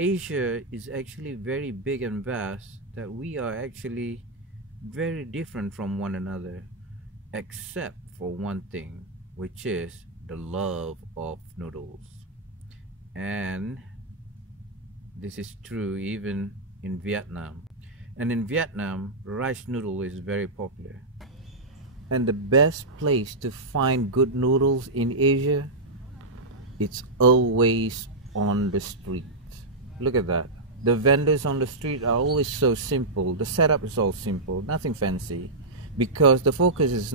Asia is actually very big and vast, that we are actually very different from one another, except for one thing, which is the love of noodles. And this is true even in Vietnam. And in Vietnam, rice noodle is very popular. And the best place to find good noodles in Asia, it's always on the street. Look at that. The vendors on the street are always so simple. The setup is all simple, nothing fancy. Because the focus is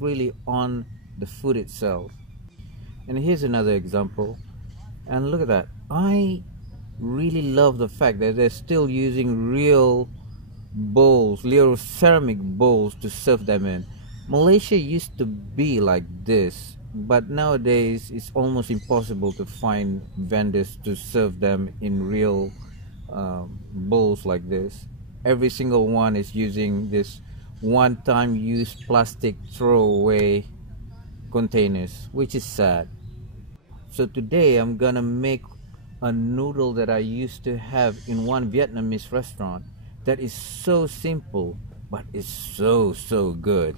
really on the food itself. And here's another example. And look at that. I really love the fact that they're still using real bowls, little ceramic bowls to serve them in. Malaysia used to be like this, but nowadays it's almost impossible to find vendors to serve them in real bowls like this. Every single one is using this one-time use plastic throwaway containers, which is sad. So today I'm gonna make a noodle that I used to have in one Vietnamese restaurant that is so simple but is so good.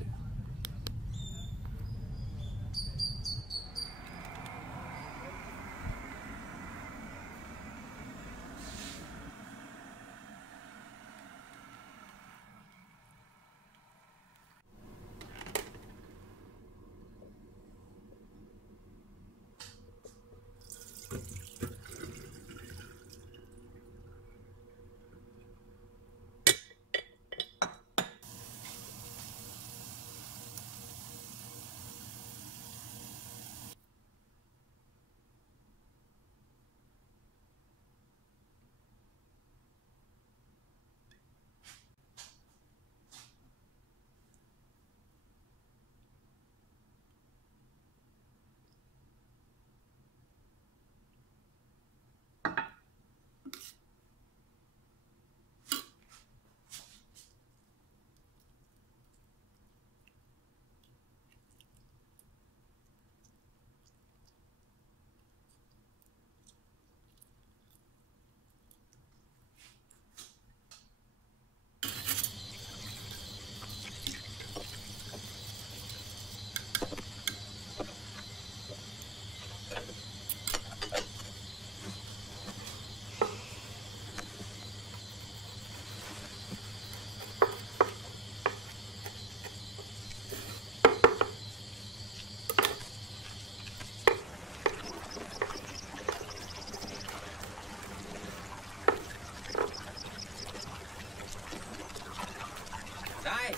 Này,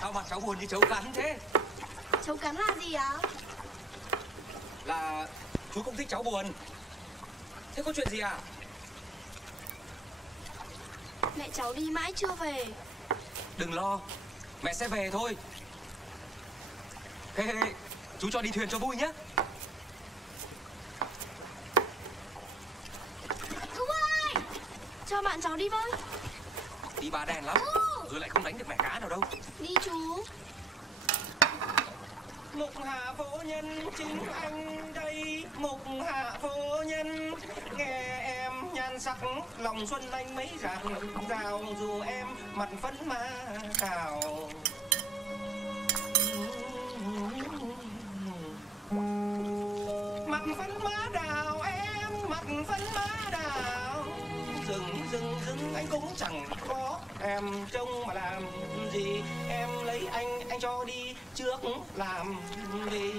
sao mặt cháu buồn như cháu cắn thế? Cháu cắn là gì ạ? Là chú cũng thích cháu buồn. Thế có chuyện gì à? Mẹ cháu đi mãi chưa về. Đừng lo, mẹ sẽ về thôi. Hey, chú cho đi thuyền cho vui nhé. Chú ơi, cho bạn cháu đi với. Đi bà đèn lắm, rồi lại không đánh được mẻ cá nào đâu. Đi chú. Mục hạ phố nhân chính anh đây. Mục hạ phố nhân, nghe em nhan sắc lòng xuân anh mấy rạng rào, dù em mặt phấn ma cào. Mặt phấn má đào em, mặt phấn má đào. Dừng anh cũng chẳng có em trông mà làm gì. Em lấy anh cho đi trước làm gì.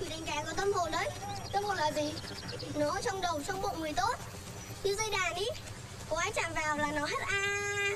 Chị đánh cá có tâm hồn đấy. Tâm hồn là gì? Nó ở trong đầu, trong bụng người tốt. Như dây đàn ý. Có ai chạm vào là nó hát a